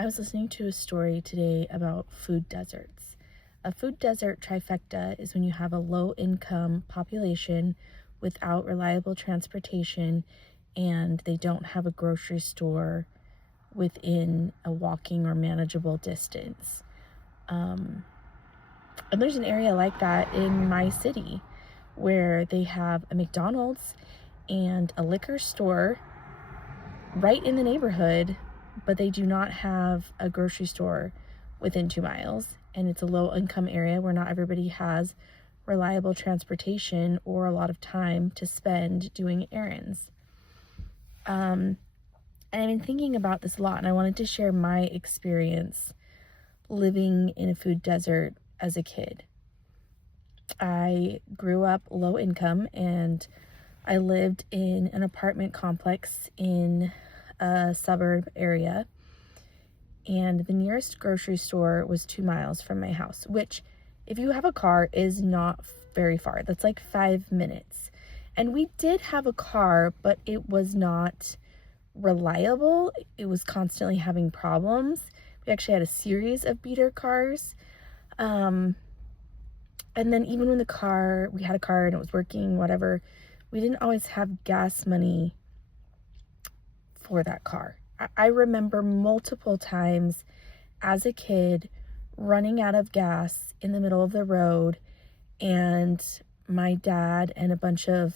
I was listening to a story today about food deserts. A food desert trifecta is when you have a low income population without reliable transportation and they don't have a grocery store within a walking or manageable distance. And there's an area like that in my city where they have a McDonald's and a liquor store right in the neighborhood, but they do not have a grocery store within 2 miles. And it's a low income area where not everybody has reliable transportation or a lot of time to spend doing errands. And I've been thinking about this a lot, and I wanted to share my experience living in a food desert as a kid. I grew up low income and I lived in an apartment complex in a suburb area, and the nearest grocery store was 2 miles from my house, which, if you have a car, is not very far. That's like 5 minutes. And we did have a car, but it was not reliable. It was constantly having problems. We actually had a series of beater cars. And then even when we had a car and it was working, whatever, we didn't always have gas money for that car. I remember multiple times as a kid running out of gas in the middle of the road, and my dad and a bunch of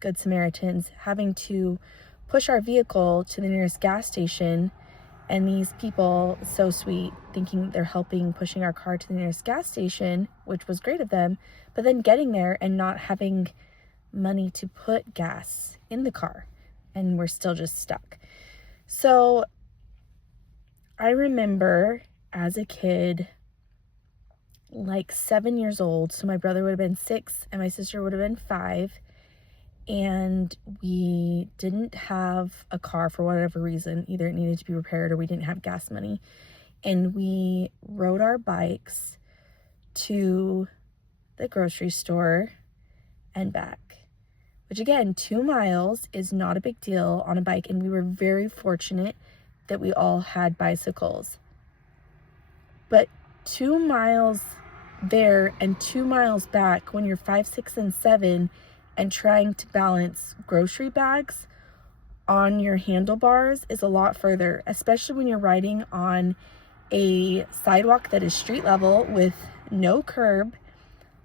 Good Samaritans having to push our vehicle to the nearest gas station, and these people, so sweet, thinking they're helping, pushing our car to the nearest gas station, which was great of them, but then getting there and not having money to put gas in the car, and we're still just stuck. So I remember as a kid, like 7 years old, so my brother would have been 6 and my sister would have been 5, and we didn't have a car for whatever reason. Either it needed to be repaired or we didn't have gas money, and we rode our bikes to the grocery store and back, which again, 2 miles is not a big deal on a bike, and we were very fortunate that we all had bicycles. But 2 miles there and 2 miles back when you're 5, 6, and 7 and trying to balance grocery bags on your handlebars is a lot further, especially when you're riding on a sidewalk that is street level with no curb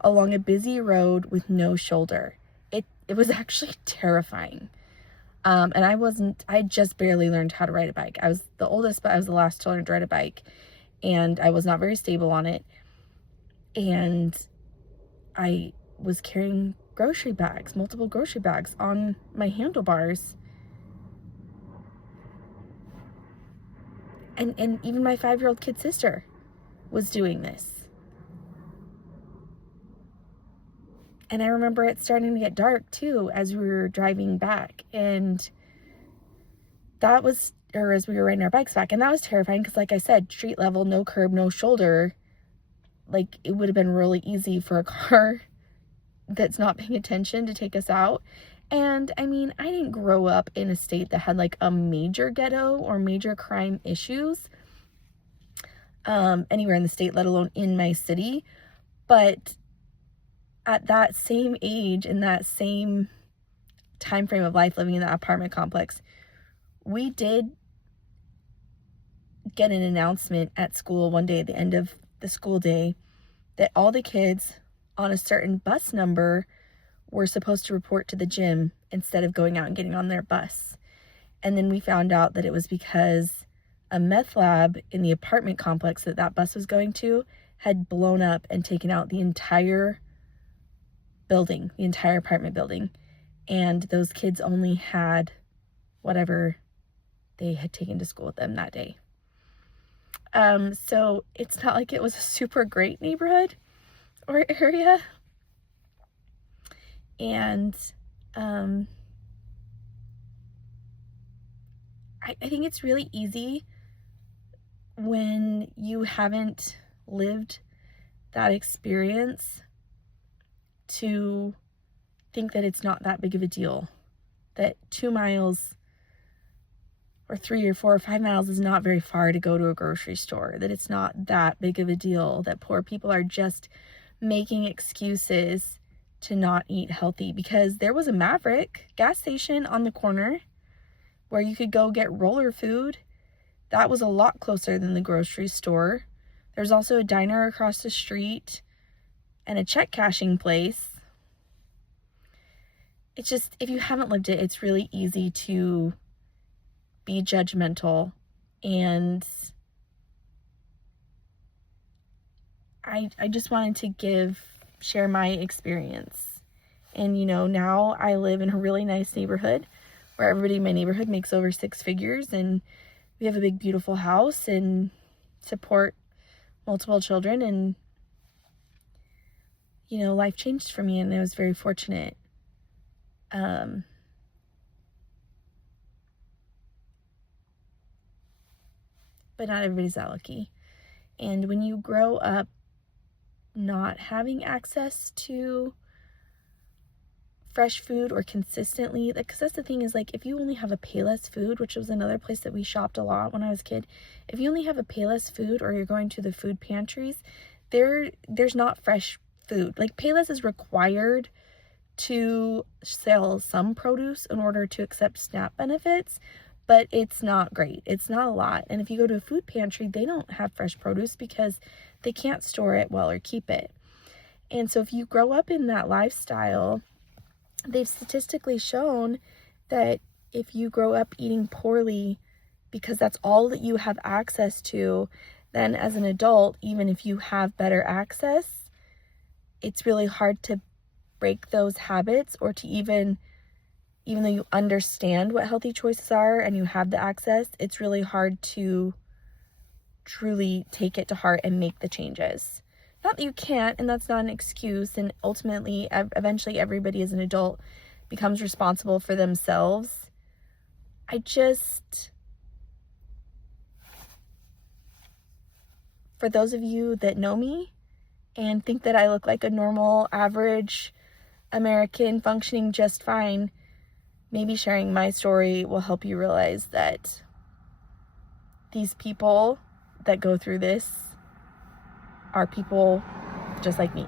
along a busy road with no shoulder. It was actually terrifying. And I just barely learned how to ride a bike. I was the oldest, but I was the last to learn to ride a bike, and I was not very stable on it. And I was carrying multiple grocery bags on my handlebars. And even my 5-year-old kid sister was doing this. And I remember it starting to get dark too as we were driving back. And as we were riding our bikes back. And that was terrifying because, like I said, street level, no curb, no shoulder. Like, it would have been really easy for a car that's not paying attention to take us out. And I mean, I didn't grow up in a state that had like a major ghetto or major crime issues anywhere in the state, let alone in my city. But at that same age, in that same time frame of life, living in that apartment complex, we did get an announcement at school one day at the end of the school day that all the kids on a certain bus number were supposed to report to the gym instead of going out and getting on their bus. And then we found out that it was because a meth lab in the apartment complex that bus was going to had blown up and taken out the entire building, the entire apartment building. And those kids only had whatever they had taken to school with them that day. So it's not like it was a super great neighborhood or area. And I think it's really easy when you haven't lived that experience to think that it's not that big of a deal, that 2 miles or 3 or 4 or 5 miles is not very far to go to a grocery store, that it's not that big of a deal, that poor people are just making excuses to not eat healthy. Because there was a Maverick gas station on the corner where you could go get roller food. That was a lot closer than the grocery store. There's also a diner across the street and a check cashing place. It's just, if you haven't lived it, it's really easy to be judgmental. And I just wanted to share my experience. And, now I live in a really nice neighborhood where everybody in my neighborhood makes over 6 figures, and we have a big, beautiful house and support multiple children. And, life changed for me, and I was very fortunate. But not everybody's that lucky. And when you grow up not having access to fresh food or consistently, because that's the thing, is like, if you only have a Payless Food, which was another place that we shopped a lot when I was a kid, if you only have a Payless Food, or you're going to the food pantries, there's not fresh food. Like, Payless is required to sell some produce in order to accept SNAP benefits, but it's not great. It's not a lot. And if you go to a food pantry, they don't have fresh produce because they can't store it well or keep it. And so if you grow up in that lifestyle, they've statistically shown that if you grow up eating poorly because that's all that you have access to, then as an adult, even if you have better access, it's really hard to break those habits, or to even though you understand what healthy choices are and you have the access, it's really hard to truly take it to heart and make the changes. Not that you can't, and that's not an excuse, and ultimately, eventually everybody as an adult becomes responsible for themselves. For those of you that know me and think that I look like a normal, average American functioning just fine, maybe sharing my story will help you realize that these people that go through this are people just like me.